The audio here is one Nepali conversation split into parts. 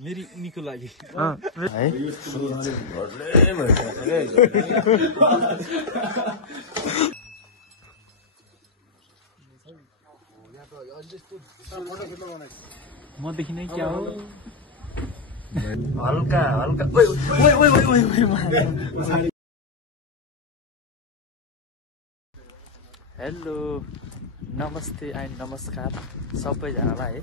मेरी उनीको लागि है मदेखि नै क्या हो हल्का हल्का हेलो नमस्ते एन्ड नमस्कार सबैजनालाई है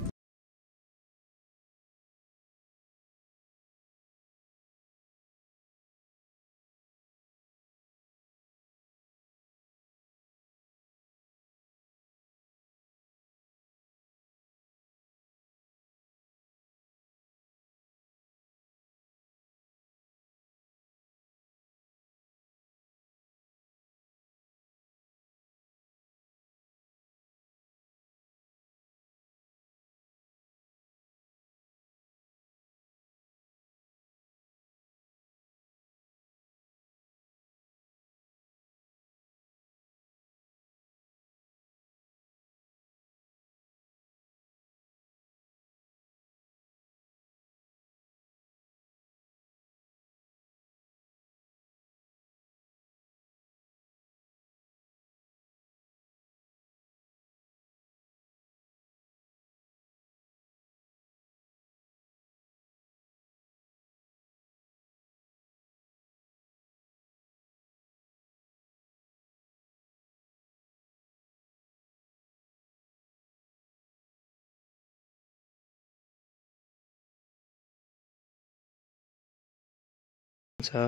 छ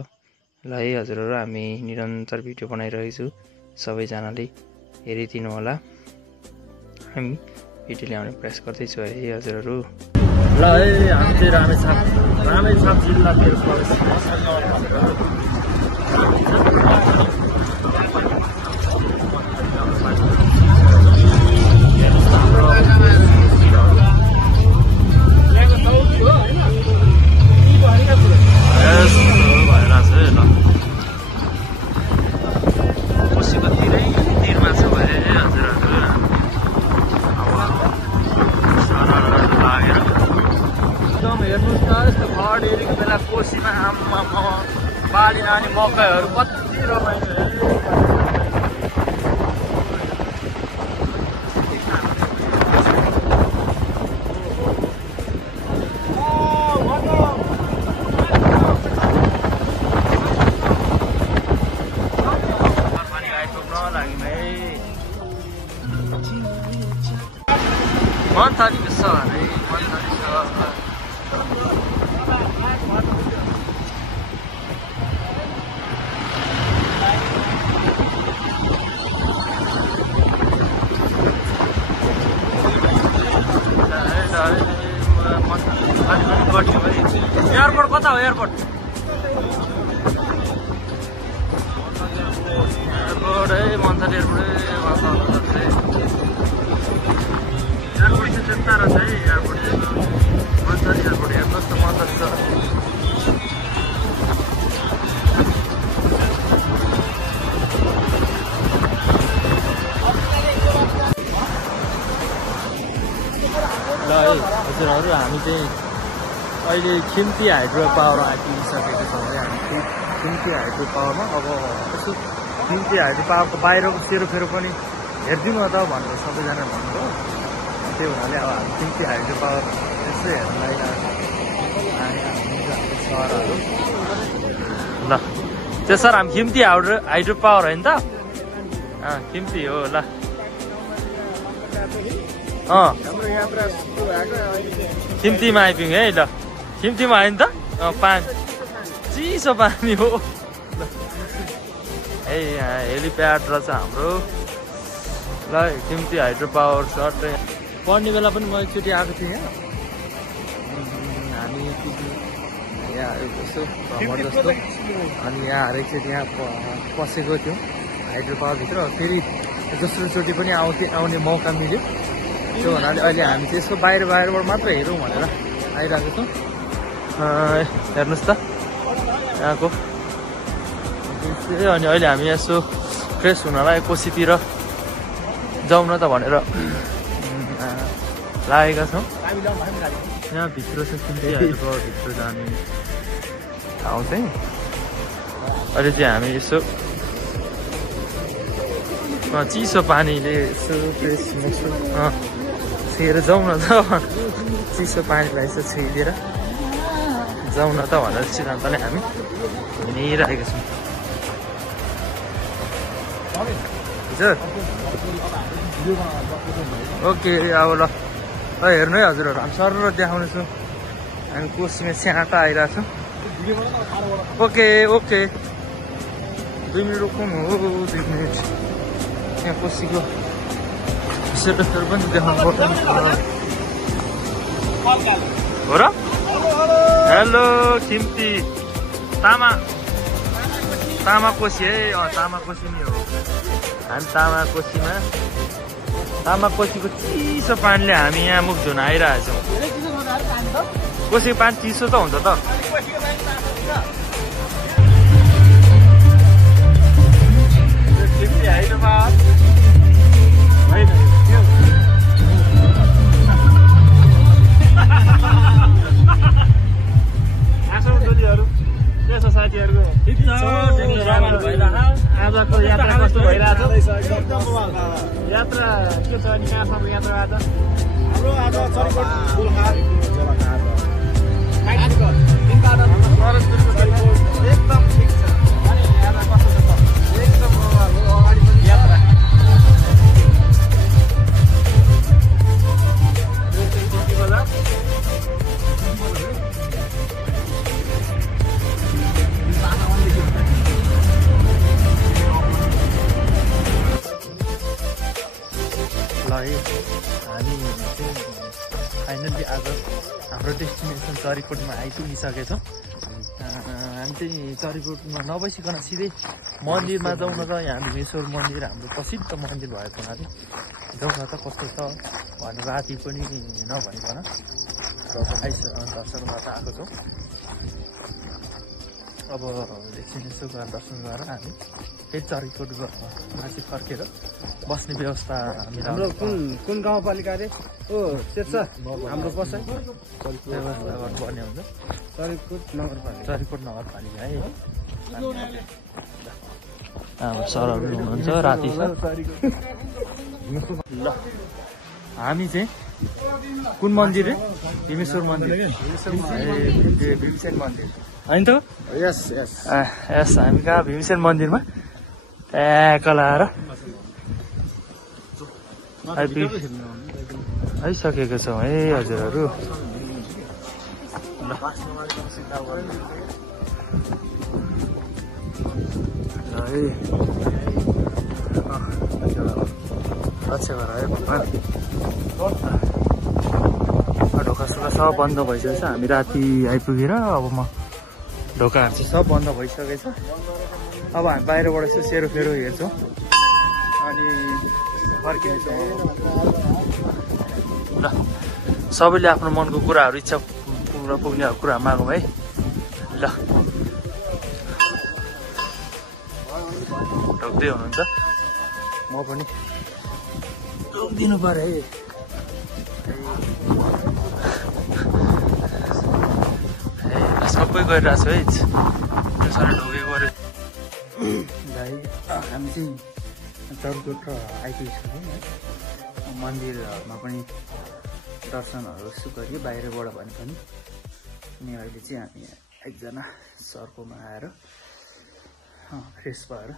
ल है हजुरहरु हामी निरन्तर भिडियो बनाइरहेछु सबैजनाले हेरिदिनु होला हामी भिडियो ल्याउने प्रयास गर्दैछु है हजुरहरु ल है हामी चाहिँ रामेछाप जिल्ला कोसीमा आम्मा बाली नानी मकैहरू कति रमाइलो आइपुग्न लाग्यौँ है मन थालेको छ है मन थालेको छ एयरपोर्ट कता हो एयरपोर्ट है मन्थल एयरपोर्ट एयरपोर्ट चाहिँ त्यता रहेछ है एयरपोर्ट मन्थल एयरपोर्ट हेर्नुहोस् त मन्थल छ ल है हजुरहरु हामी चाहिँ अहिले खिम्ती हाइड्रो पावर आइपुगिसकेको छौँ है हामी खिम्ती हाइड्रो पावरमा अब यसो खिम्ती हाइड्रो पावरको बाहिरको सेरोफेरो पनि हेरिदिनु त भनेर सबैजना भन्नुभयो त्यो हुनाले अब हामी खिम्ती हाइड्रो पावर यसो हेर्न लागिरहेको सहरहरू ल त्यो सर हामी खिम्ती हाइड्रो पावर होइन त खिम्ती हो ल खिम्तीमा आइपुग्यो है ल खिम्तीमा आयो नि त पानी चिसो पानी हो है यहाँ हेलिप्याड रहेछ हाम्रो ल खिम्ती हाइड्रो पावर सर्ट पढ्ने बेला पनि म एकचोटि आएको थिएँ यहाँ हामी यहाँ जस्तो भ्रमण जस्तो अनि यहाँ एकचोटि यहाँ पसेको थियौँ हाइड्रो पावरभित्र फेरि दोस्रोचोटि पनि आउने मौका मिल्यो त्यो हुनाले अहिले हामी चाहिँ यसो बाहिरबाट मात्र हेरौँ भनेर आइरहेको छौँ हेर्नुहोस् त यहाँको अनि अहिले हामी यसो फ्रेस हुनलाई कोसीतिर जाउँ न त भनेर लागेका छौँ। यहाँ भित्र छ किम्ती हाइड्रो भित्र जाने ठाउँ चाहिँ। अहिले चाहिँ हामी यसो चिसो पानीले यसो फ्रेस छेर जाउँ न त, चिसो पानीलाई यसो छेलिदिएर जाउँ न त भनेर सिद्धान्तले हामी हिँडिरहेका छौँ। हजुर ओके अब ल हेर्नु है हजुरहरू, हामी सर देखाउने छौँ। हामी कोसीमा स्याटा आइरहेको छौँ। ओके ओके 2 मिनट रोकौँ हो, 2 मिनट। यहाँ कोसीको सेटअपहरू पनि देखाउनु पर्छ हो र। हेलो खिम्ती तामा कोसी है, तामा कोसी नि हो। हामी तामा कोसीमा तामा कोसीको चिसो पानीले हामी यहाँ मुख धुन आइरहेको छौँ। कोसीको पानी चिसो त हुन्छ त। साथीहरूको आजको यात्रा कस्तो भइरहेछ? यात्रा के छ अनि कहाँसम्म यात्रा आज? हाम्रो आज चरिकोट गोलघाट एकदम ठिक छ। अनि यात्रा कस्तो छ त? एकदम अगाडि पनि यात्रा हामी चाहिँ फाइनल्ली आज हाम्रो डेस्टिनेसन चरिकोटमा आइपुगिसकेछौँ। हामी चाहिँ चरिकोटमा नबसिकन सिधै मन्दिरमा जाउँ न त। यहाँ भीमेश्वर मन्दिर हाम्रो प्रसिद्ध मन्दिर भएको हुनाले जाउँ न त कस्तो छ भनेर राति पनि नभनिकन दर्शन गर्न आएको छौँ। अब एकछिन यसो दर्शन गरेर हामी फेरि चरिकोटमा चाहिँ फर्केर बस्ने व्यवस्था हाम्रो कुन गाउँपालिका अरे शेरसा हाम्रो बसाइ व्यवस्था गर्नुपर्ने हुन्छ। चरिकोट नगरपालिका है। अब सरहरू हुनुहुन्छ राति छ। ल हामी चाहिँ कुन मन्दिर है? भीमेश्वर मन्दिर, भीमसेन मन्दिर होइन त? यस यस यस हामी कहाँ भीमसेन मन्दिरमा ट्याक्क लाएर आइसकेको छौँ है हजुरहरू। अच्छा है भगवान्। ढोकासोका सब बन्द भइसकेको छ। हामी राति आइपुगेर अब म ढोकाहरू चाहिँ सब बन्द भइसकेको छ। अब हामी बाहिरबाट यसो सेरोफेरो हेर्छौँ अनि फर्किनेछौँ। ल सबैले आफ्नो मनको कुराहरू इच्छा पुग्ने कुरा मागौँ है। ल ढोक्दै हुनुहुन्छ, म पनि ढोकिदिनु पऱ्यो है। सबै गरिरहेको छु है, त्यसरी ढोकेको पऱ्यो भाइ। हामी चाहिँ चरिकोट आइपुगिसक्यौँ है। मन्दिरमा पनि दर्शनहरू यसो गरियो बाहिरबाट भने पनि। अनि अहिले चाहिँ हामी एकजना सरकोमा आएर फ्रेस भएर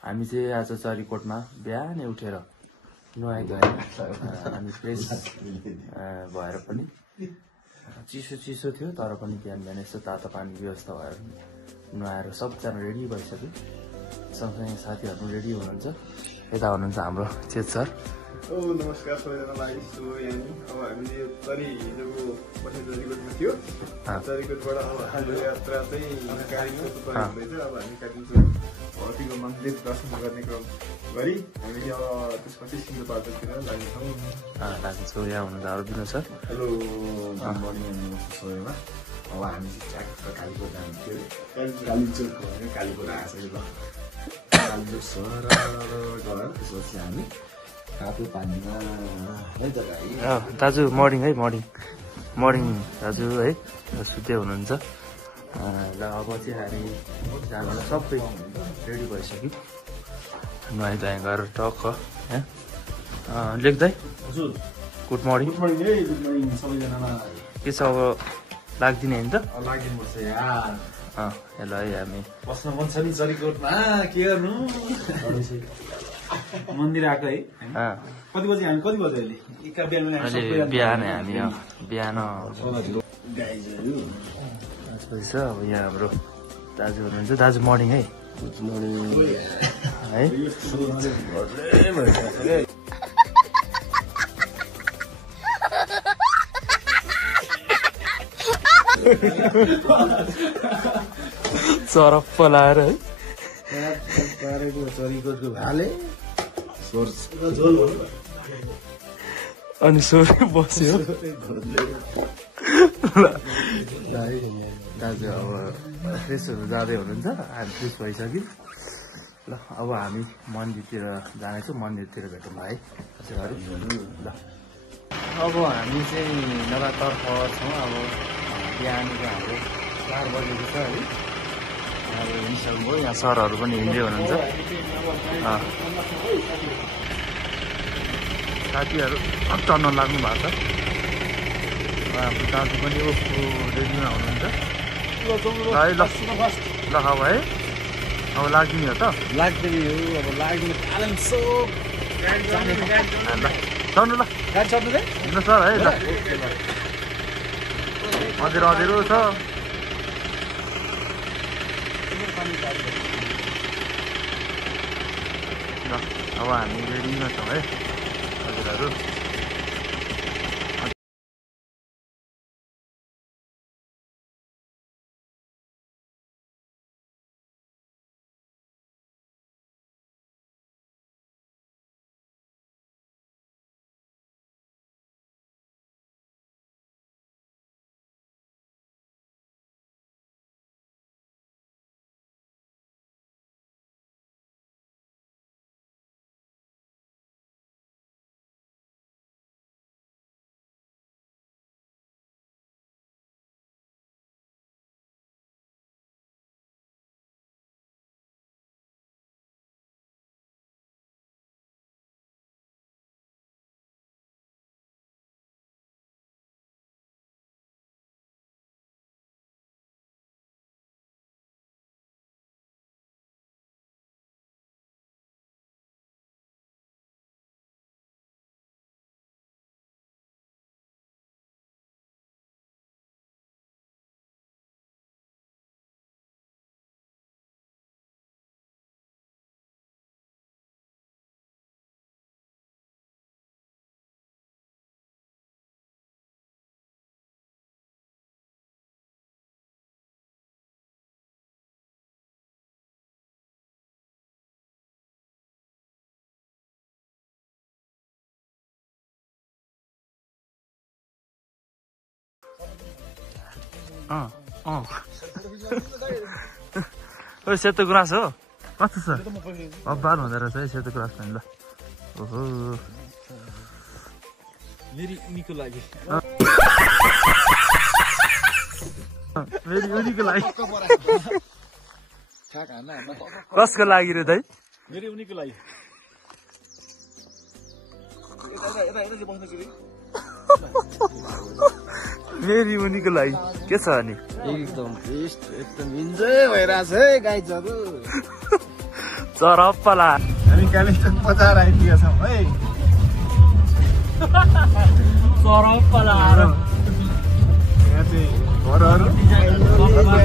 हामी चाहिँ आज चरीकोटमा बिहानै उठेर नुहाइ धुवाइ हामी फ्रेस भएर पनि चिसो थियो तर पनि बिहान यसो तातो पानी व्यवस्था भएर नुहाएर सबजना रेडी भइसक्यो। सँगसँगै साथीहरू रेडी हुनुहुन्छ। यता हुनुहुन्छ हाम्रो चेत सर। नमस्कार सबैजनालाई। सो यहाँ अब हामीले यो हिजोको बस्ने चरीकोटमा थियो। चरीकोटबाट अब हाम्रो यात्रा चाहिँ कालिम्पोङ हुँदैछ। अब हामी कालिम्पोङ भगवतीको मन्दिर दर्शन गर्ने क्रम गरी हामीले अब त्यसपछि सिन्धुपाल्चोकतिर लाग्नेछौँ। लाग्नेछौँ। यहाँ हुनुहुन्छ Arvind sir. Hello good morning सबैमा। अब हामी चाहिँ ट्र्याक कालीकोट जानु थियो। कालिम्पोङ भनेर कालीकोट आएको छ। ल कालिम्पोङ सहर गएर त्यसपछि हामी तातो पानीमा है दाजु मर्निङ है मर्निङ दाजु है सुत्दै हुनुहुन्छ। ल अब चाहिँ हामी जानुलाई सबै रेडी भइसक्यो। नुहाइ धुवाइ गरेर टक्क लेख्दै हजुर गुड मर्निङ। गुड मर्निङ है गुड मर्निङ सबैजनालाई। के छ अब लाग्दिने होइन त? लाग्दिनुपर्छ यार। ल है हामी बस्न मन छ नि चरीकोटमा। के गर्नु मन्दिर आएको है। कति बजी हामी कति बजे अहिले बिहान हामी बिहान छ। अब यहाँ हाम्रो दाजु हुनुहुन्छ। दाजु मर्निङ है। गुड मर्निङ है। सरप्प लाएर है चरीकोटको भाले अनि सोरे बस्यो। दाजु अब फ्रेसहरू जाँदै हुनुहुन्छ। हामी फ्रेस भइसक्यो। ल अब हामी मन्दिरतिर जानेछौँ। मन्दिरतिर भेटौँ है हजुरहरू। ल अब हामी चाहिँ नगरतर्फ छौँ। अब बिहानको हाम्रो 4 बजेको छ है। अब हिँडिसक्नुभयो। यहाँ सरहरू पनि हिँड्दै हुनुहुन्छ। साथीहरू चढ्न लाग्नु भएको छ। हाम्रो दाजु पनि रेडीमा हुनुहुन्छ। है ल अब है अब लाग्दिने हो त? लाग्दैन अब लाग्ने चढ्नु ल गाडी चढ्नु रे हिँड्नु सर है। ल अँधेरो छ। ल अब हामी रेडीमा छौँ है हजुरहरू। सेतो गुराँस हो कस्तो छ? अब्बाल हुँदो रहेछ है सेतो गुराँस पनि। ल ओहो मेरी उनीको लागि कसको लागि रे दाइ? मेरी उनीको लागि। मेरी उनीको लागि के छ अनि? एकदम बेस्ट एकदम इन्जोय भइरहेछ है गाइजहरु। चरप्पला हामी कालिम्पोङ बजार आइपुगेका छौँ है चरप्पला यहाँ चाहिँ घरहरू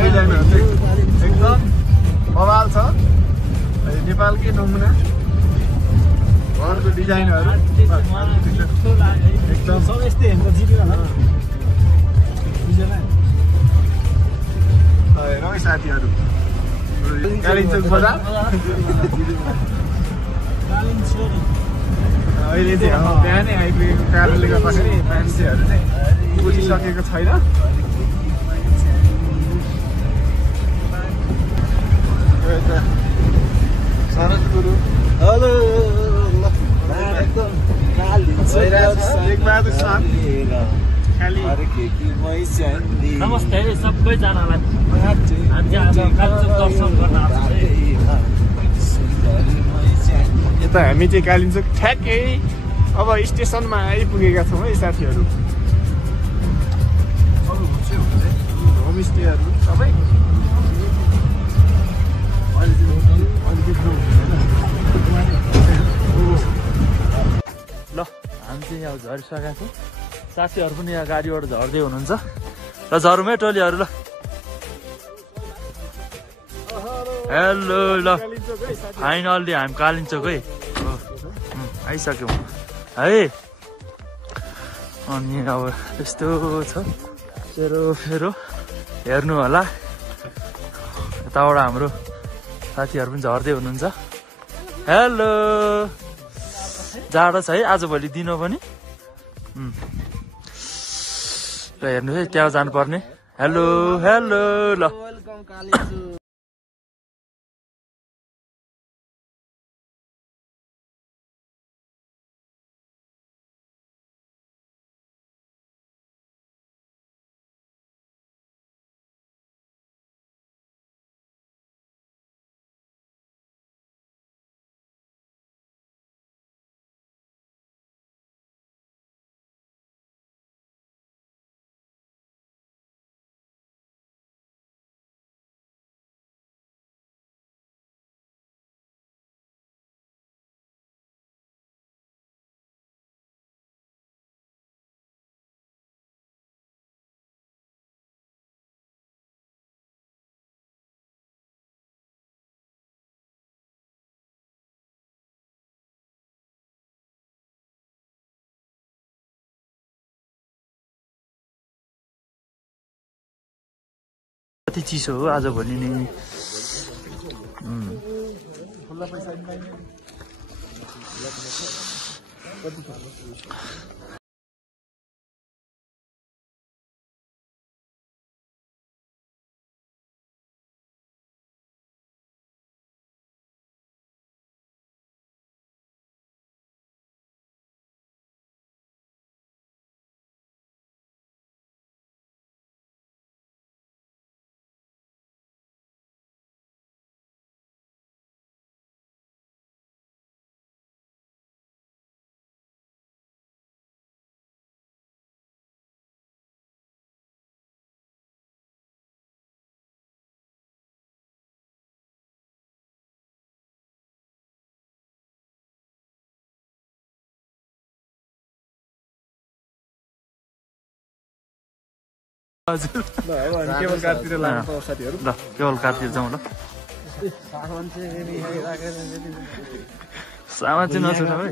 डिजाइनहरू चाहिँ एकदम बवाल छ नेपालकै नमुना घरको डिजाइनहरू एकदम सब यस्तै हेर्नु जिबिन हेरौँ है साथीहरू कालिम्पोङ बजार अहिले चाहिँ अब बिहानै आइपुगेको कारणले गर्दाखेरि मान्छेहरू चाहिँ उठिसकेको छैन शरद गुरु हेलो एकदम एकबहादुर सर खाली नमस्ते सबैजनालाई आज कालिम्पोङ दर्शन गर्न यता हामी चाहिँ कालिम्पोङ ठ्याक्कै अब स्टेसनमा आइपुगेका छौँ है साथीहरू होमस्टेहरू सबै ल हामी चाहिँ यहाँ झरिसकेका छौँ साथीहरू पनि यहाँ गाडीबाट झर्दै हुनुहुन्छ र झरौँ टोलीहरू ल हेलो ल फाइनल्ली हामी कालिम्पोङ है आइसक्यौँ है अनि अब यस्तो छ सेरोफेरो हेर्नु होला यताबाट हाम्रो साथीहरू पनि झर्दै हुनुहुन्छ हेलो जाडो छ है आजभोलि दिन पनि र हेर्नु है त्यहाँ जानुपर्ने हेलो हेलो ल कति चिसो हो आजभोलि नै हजुर केवल कारतिर लाग्नु साथीहरू ल केवल कारतिर जाउँ ल सामान चाहिँ नछुटाऊ है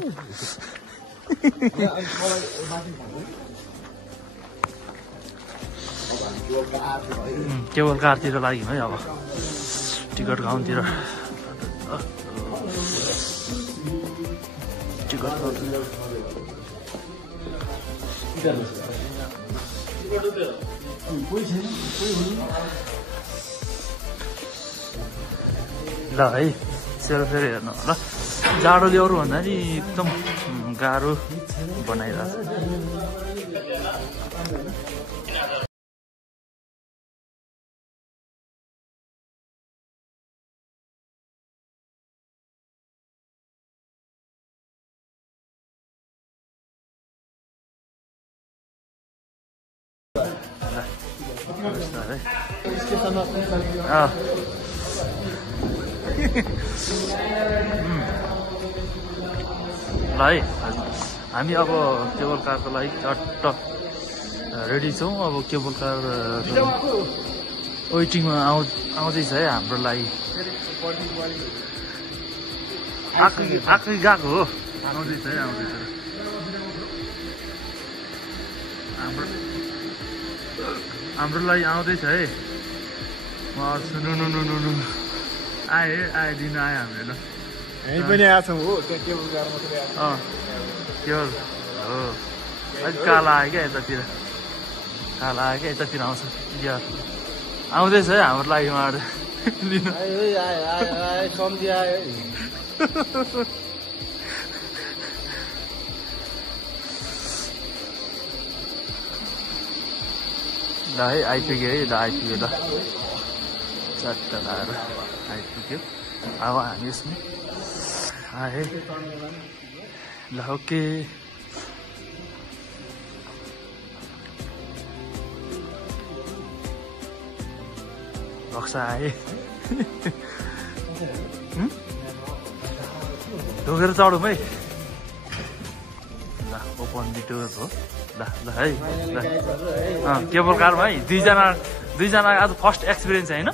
केवल कारतिर लाग्यौँ है अब टिकट काउन्टतिर टिकट ल है सेरोफेरो हेर्नु ल जाडोले अरू भन्दा नि एकदम गाह्रो बनाइरहेको ल है हामी अब केबल कारको लागि चट्ट रेडी छौँ अब केबल कार वेटिङमा आउँदैछ है हाम्रो लागि आखै गएको हो आउँदैछ है आउँदैछ हाम्रो लागि आउँदैछ है सुनु आए दिनु आयो हाम्रो ल हामी पनि आएको छौँ हो त्यहाँ केबल कार मात्रै केवल हो अलिक काला आयो क्या यतातिर आउँछ या आउँदैछ है हाम्रो लागि उहाँहरू लिनु सम्झी आयो ल है आइपुग्यो है ल आइपुग्यो ल चट्ट लाएर आइपुग्यो अब हामी यसमा आए ल ओके बक्सा आए ढोकेर चढौँ है ल ओपन डिटोर हो ल है ल केबल कारमा है दुईजना आज फर्स्ट एक्सपिरियन्स होइन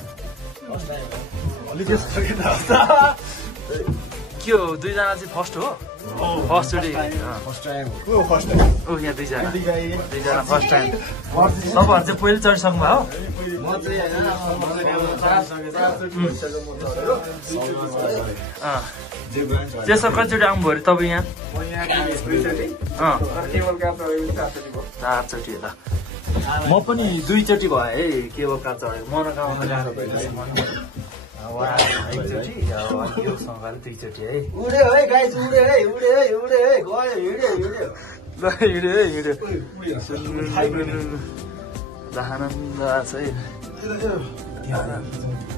के हो दुईजना चाहिँ फर्स्ट हो फर्स्टचोटि यहाँ दुईजना फर्स्ट टाइम तपाईँहरू चाहिँ पहिले चढिसक्नु भयो त्यसो कतिचोटि आउनुभयो अरे तपाईँ यहाँ 4 चोटि ल म पनि 2 चोटि भयो है केबल कार चढेको मनोकामना एकचोटि यो सँगले 2 चोटि है उड्यो है गाइस उड्यो है गयो हिँड्यो ल आनन्द छ है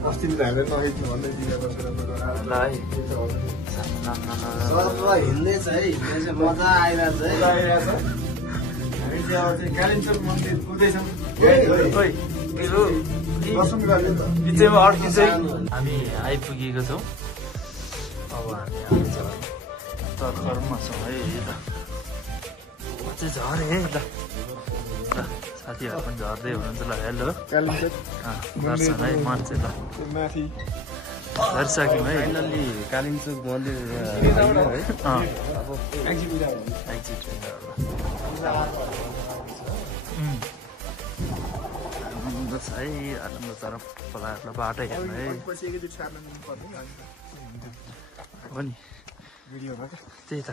अस्ति हामीले नहेर्नु भन्दै ल है हिँड्दैछ है मजा आइरहेछ है हामी चाहिँ अब चाहिँ कालिम्पोङ मन्दिर पुग्दैछौँ बिचैमा अड्किँदै हामी आइपुगेको छौँ अब हामी आउँछ तर्खरमा छौँ है ल अझै झरे है ल साथीहरू पनि झर्दै हुनुहुन्छ ल हेलो झर्छन् है मान्छे ल माथि झरिसक्यौँ है फाइनल्ली कालिम्पोङ मन्दिर आनन्द छ है आनन्द तर खोलाहरूलाई बाटो हेर्नु है हो नि त्यही त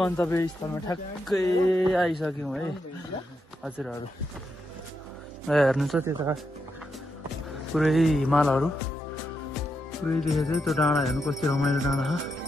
गन्तव्य स्थलमा ठ्याक्कै आइसक्यौँ है हजुरहरू हेर्नु छ त्यता पुरै हिमालहरू पुरै देखेको थियो त्यो डाँडा हेर्नु कस्तो रमाइलो डाँडा छ।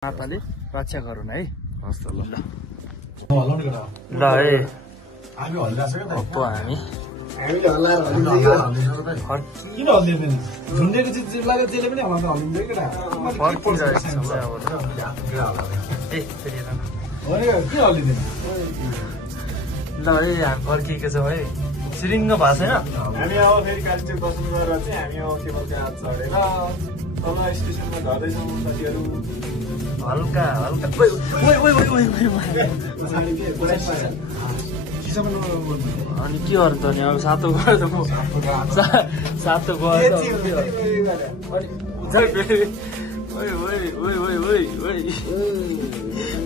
माताले रक्षा गरून् है। हस् त ल ल है हामी हल्लाछ के अब हामी हामीले हल्लाएर किन हल्लिँदैन झुन्डेको चिज लाग्यो त्यसले पनि हल्लाउँदा हल्लिँदैन केटा फर्किरहेको छौँ अब ए फेरि हेर न। हो नि किन हल्लिँदैन ल है हामी फर्किएको छौँ है सिरिङ्ग भएको छैन। हामी अब फेरि कालीचोक दर्शन गरेर चाहिँ हामी अब केवल त्यहाँ चढेर तल स्टेसनमा झर्दैछौँ साथीहरू। हल्का हल्का अनि के गर्नु त नि अब सातो गएर त म सातो गएर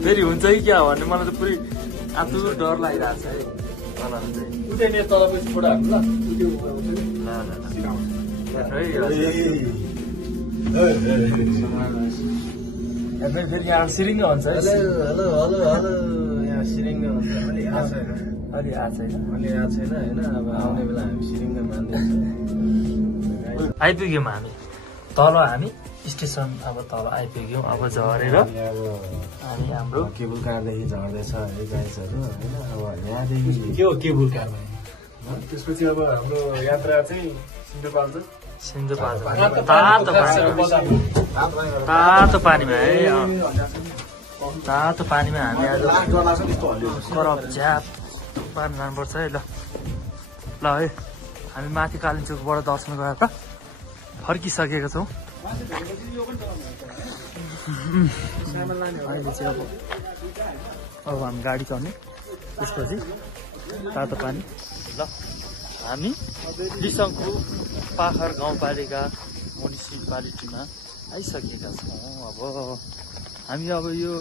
फेरि हुन्छ कि क्या भन्ने मलाई त पुरै आतुर डर लागिरहेको छ है। फेरि यहाँ सिरिङ्ग हुन्छ है। हेलो हेलो हेलो यहाँ सिरिङ्ग हुन्छ अलि आएको छैन अलि आएको छैन होइन अब आउने बेला हामी सिरिङ्ग मान्दैछौँ। आइपुग्यौँ हामी तल हामी स्टेसन अब तल आइपुग्यौँ अब झरेर हामी हाम्रो केबुल कारदेखि झर्दैछ है गाइजहरू होइन अब यहाँदेखि के हो केबुल कार भने त्यसपछि अब हाम्रो यात्रा चाहिँ सिन्धुपाल्चोक तातो पानीमा है तातो पानीमा हामी आज करप झ्याप पानी जानुपर्छ है। ल ल है हामी माथि कालिम्पोङबाट दर्शन गरेर फर्किसकेका छौँ। अहिले चाहिँ अब हामी गाडी चढ्ने त्यसपछि तातो पानी। ल हामी बिसङ्खु पाखर गाउँपालिका म्युनिसिपालिटीमा आइसकेका छौँ। अब हामी अब यो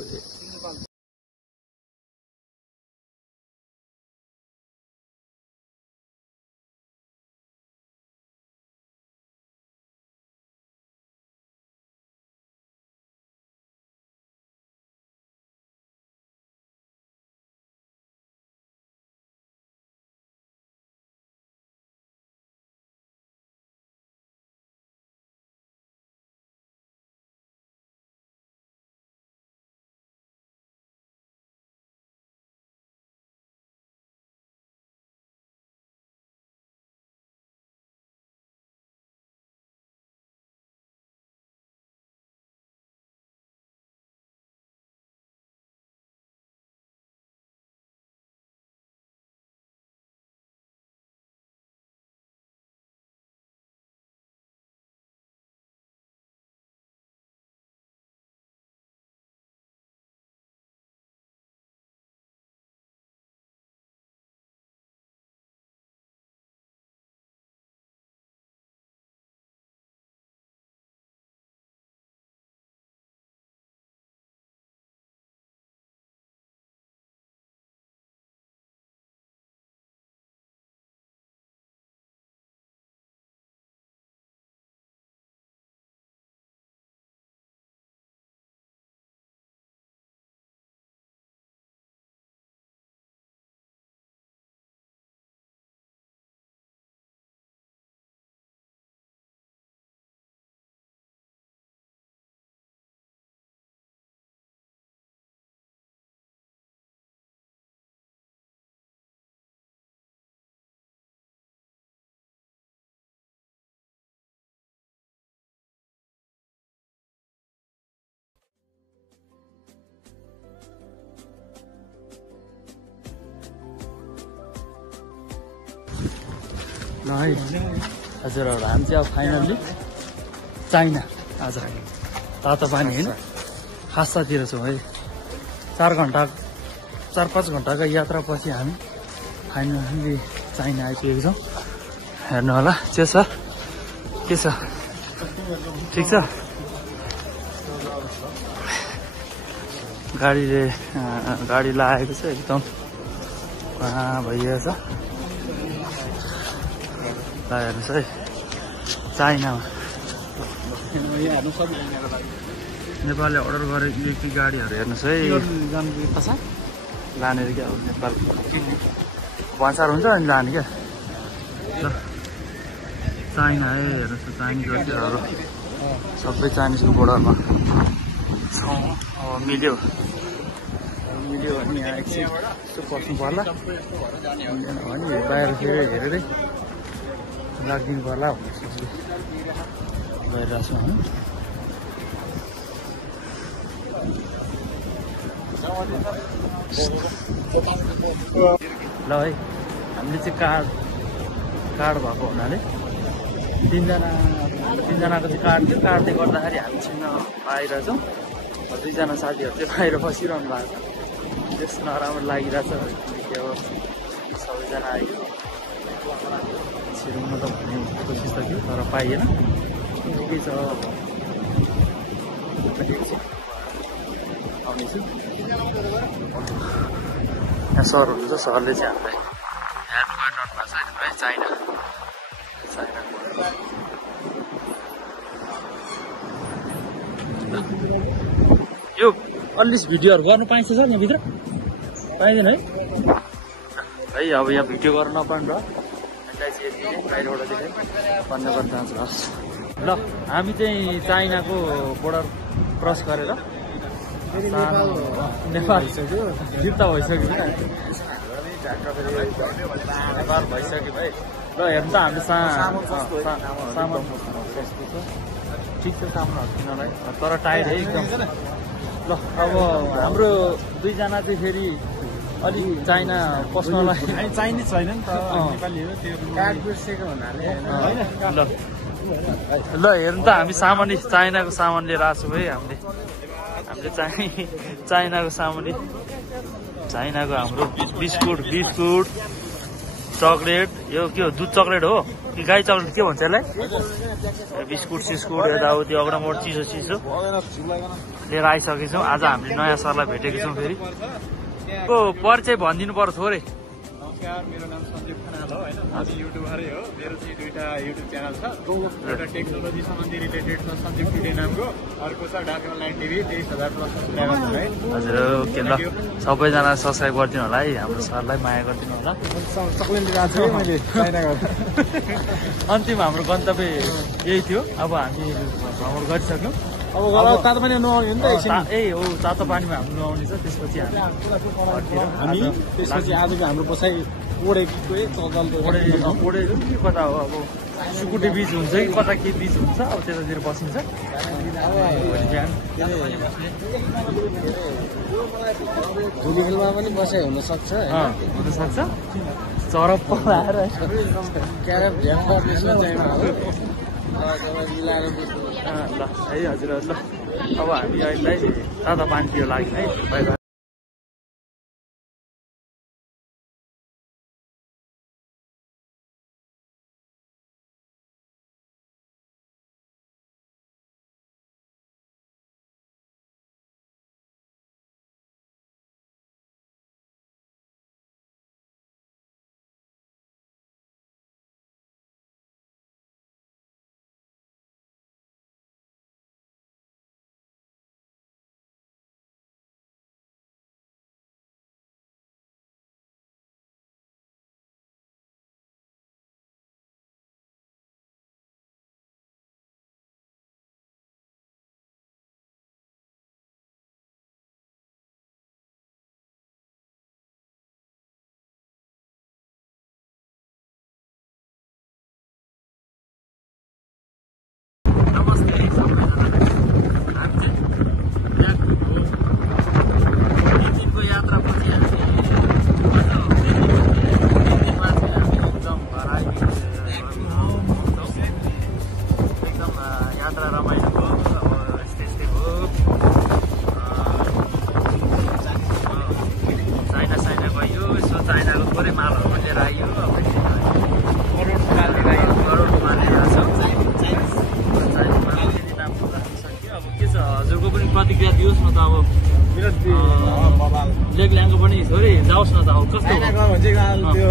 ल है हजुरहरू हामी चाहिँ अब फाइनल्ली चाइना आज तातो पानी होइन खास्तातिर छौँ है। 4-5 घन्टाको यात्रापछि हामी फाइनल्ली चाइना आइपुगेको छौँ। हेर्नु होला के छ ठिक छ। गाडी लागेको छ एकदम भइरहेछ। हेर्नुहोस् है चाइनामा नेपालले अर्डर गरेको इलेक्ट्रिक गाडीहरू हेर्नुहोस् है लाने क्या हो नेपाल भन्सार हुन्छ अनि लाने क्या। ल चाइना है हेर्नुहोस् चाइनिज गाडीहरू सबै चाइनिजको बोर्डरमा छौँ अब मिल्यो भने यहाँ एकछिन यस्तो पस्नु पर्ला भने बाहिर फेरि हेरेरै लाग्दिनु पर्ला भनेर सोच्छु गइरहेको छु हामी ल है हामीले चाहिँ कार्ड भएको हुनाले तिनजनाको चाहिँ कार्ड थियो कार्डले गर्दाखेरि हामी छिन्न पाइरहेछौँ दुईजना साथीहरू चाहिँ बाहिर बसिरहनु भएको छ त्यस नराम्रो लागिरहेछ के हो सबैजना आयो छिराउन त भन्ने कोसिस त थियो तर पाइएन ठिकै छ अब आउनेछु यहाँ सर हुनुहुन्छ सरले चाहिँ हामीलाई हेल्प गरिरहनु भएको छ है चाइना यो अलिस भिडियोहरू गर्न पाइन्छ सर यहाँभित्र पाइँदैन है अब यहाँ भिडियो गर्न नपाउनु र बाहिरबाट देखाइ भन्ने गर्न चाहन्छु ल हामी चाहिँ चाइनाको बोर्डर क्रस गरेर नेपाल फिर्ता भइसक्यो नेपाल भइसक्यो भाइ ल हेर्नु त हामीले सामान सस्तो छ ठिक छ सामानहरू किन्नलाई तर टाइट है एकदम ल अब हाम्रो दुईजना चाहिँ फेरि अलिक चाइना पस्नलाई चाइनिज छैन नि त नेपाली हो त्यो कार्ड बिर्सेको हुनाले ल हेर्नु त हामी सामान चाइनाको सामान लिएर आएको छौँ है हामीले चाइनाको सामान चाइनाको हाम्रो बिस्कुट चक्लेट यो के हो दुध चक्लेट हो कि गाई चक्लेट के भन्छ यसलाई बिस्कुट सिस्कुट यताउति अग्रमोट चिसो लिएर आइसकेको छौँ आज हामीले नयाँ सरलाई भेटेको छौँ फेरि को परिचय भनिदिनु पर्छ थोरै नमस्कार मेरो नाम सञ्जीव खनाल हो हैन म चाहिँ युट्युबरै हो मेरो चाहिँ दुईटा युट्युब च्यानल छ एउटा टेक्नोलोजी सम्बन्धी रिलेटेड छ सञ्जीव टुडे नामको अर्को छ डाक अनलाइन टिभी 23,000 प्लस सब्स्क्राइबर छ है हजुर ओके ल सबैजना सब्स्क्राइब गरिदिनु होला है हाम्रो सरलाई माया गरिदिनु होला चक्लेट लिएर आएको छु मैले चाइनाको अन्तिम हाम्रो गन्तव्य यही थियो अब हामी भ्रमण गरिसक्यौँ अब तातो पानी नआउने नि त हो तातो पानीमा हाम्रो नआउने छ त्यसपछि हामी त्यसपछि आजको हाम्रो बसाइ ओडेको कि कता हो अब सुकुटे बिच हुन्छ कि कता के बिच हुन्छ अब त्यतातिर बसिन्छ धुली खेलमा पनि बसाइ हुनसक्छ चरप पलाएर क्यारेट ध्यान गर्नेछौँ चाइना ल है हजुर ल अब हामी अहिले तातो पानी पियो लाग्यो है बाई बाई प्रतिक्रिया दियोस् न त अब लेग्ल्याङको पनि छोरी जाओस् न त अब कस्तो त्यो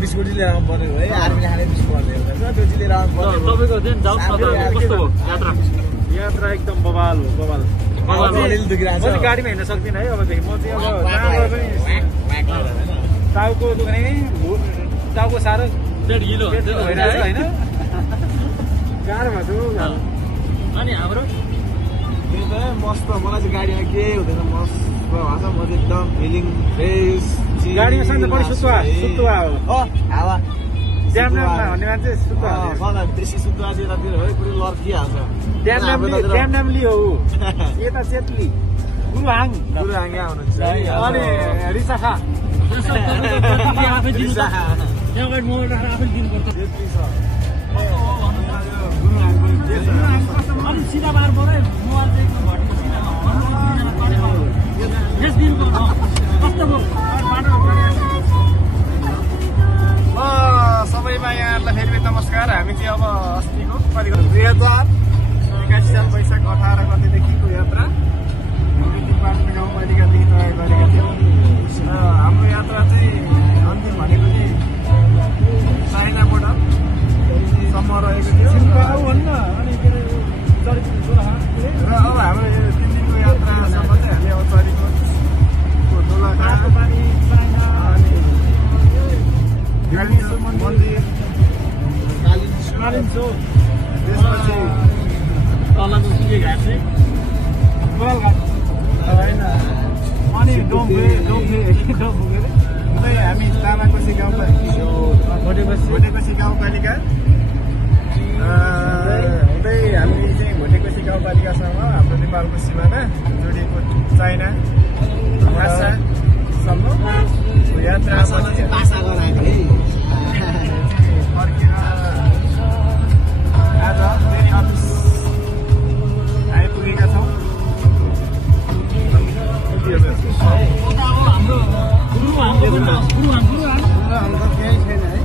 बिस्कुट लिएर आउनु पर्ने है आर्मीले खाने बिस्कुट भन्ने त्यो लिएर आउनु पर्ने तपाईँको दिन जाओस् न त कस्तो हो यात्रा एकदम बवाल हो बवाल गाडीमा हिँड्न सक्दिनँ है अबदेखि म चाहिँ अब टाउको दुख्ने टाउको साह्रो पेट गिलो भइरहेको छ होइन गाह्रो भएको अनि हाम्रो मस्त मलाई चाहिँ गाडीमा केही हुँदैन मस्त भएको छ म चाहिँ एकदम फिलिङ फ्रेस गाडीमा सँगै बढी सुतुवा हो हावा ड्याममा भन्ने मान्छे सुतुवा बेसी सुतुवा चाहिँ यतातिर है पुरै लर्किहाल्छ ड्यामली हो यता चेतली गुरुहाङ यहाँ हुनुहुन्छ अनि रिसाखा सिधा बार बोले मोबाइल सबैमा यहाँहरूलाई फेरि नमस्कार। हामी चाहिँ अब अस्तिको 2021 साल वैशाख 18 गतेदेखिको यात्रा डिपार्टमेन्ट गाउँपालिकादेखि तय गरेका थियौँ। हाम्रो यात्रा चाहिँ अन्तिम भनेको चाहिँ चाइनाबाट सम्म रहेको थियो र अब हाम्रो 3 दिनको यात्रासम्म चाहिँ हामी अब चरीको मन्दिर त्यसपछि तलको सुके घाट चाहिँ गोलघाट अनि डोम्फे उतै हामी तामाकोसी भोटेकोसी गाउँपालिका उतै हामी चाहिँ भोटेकोसी गाउँपालिकासँग हाम्रो नेपालको सिमाना जोडिएको चाइना भाषासम्म यात्रा पासा गराएको है फर्केर आज फेरि अफिस आइपुगेका छौँ। हाम्रो गुरुहाङ केही छैन है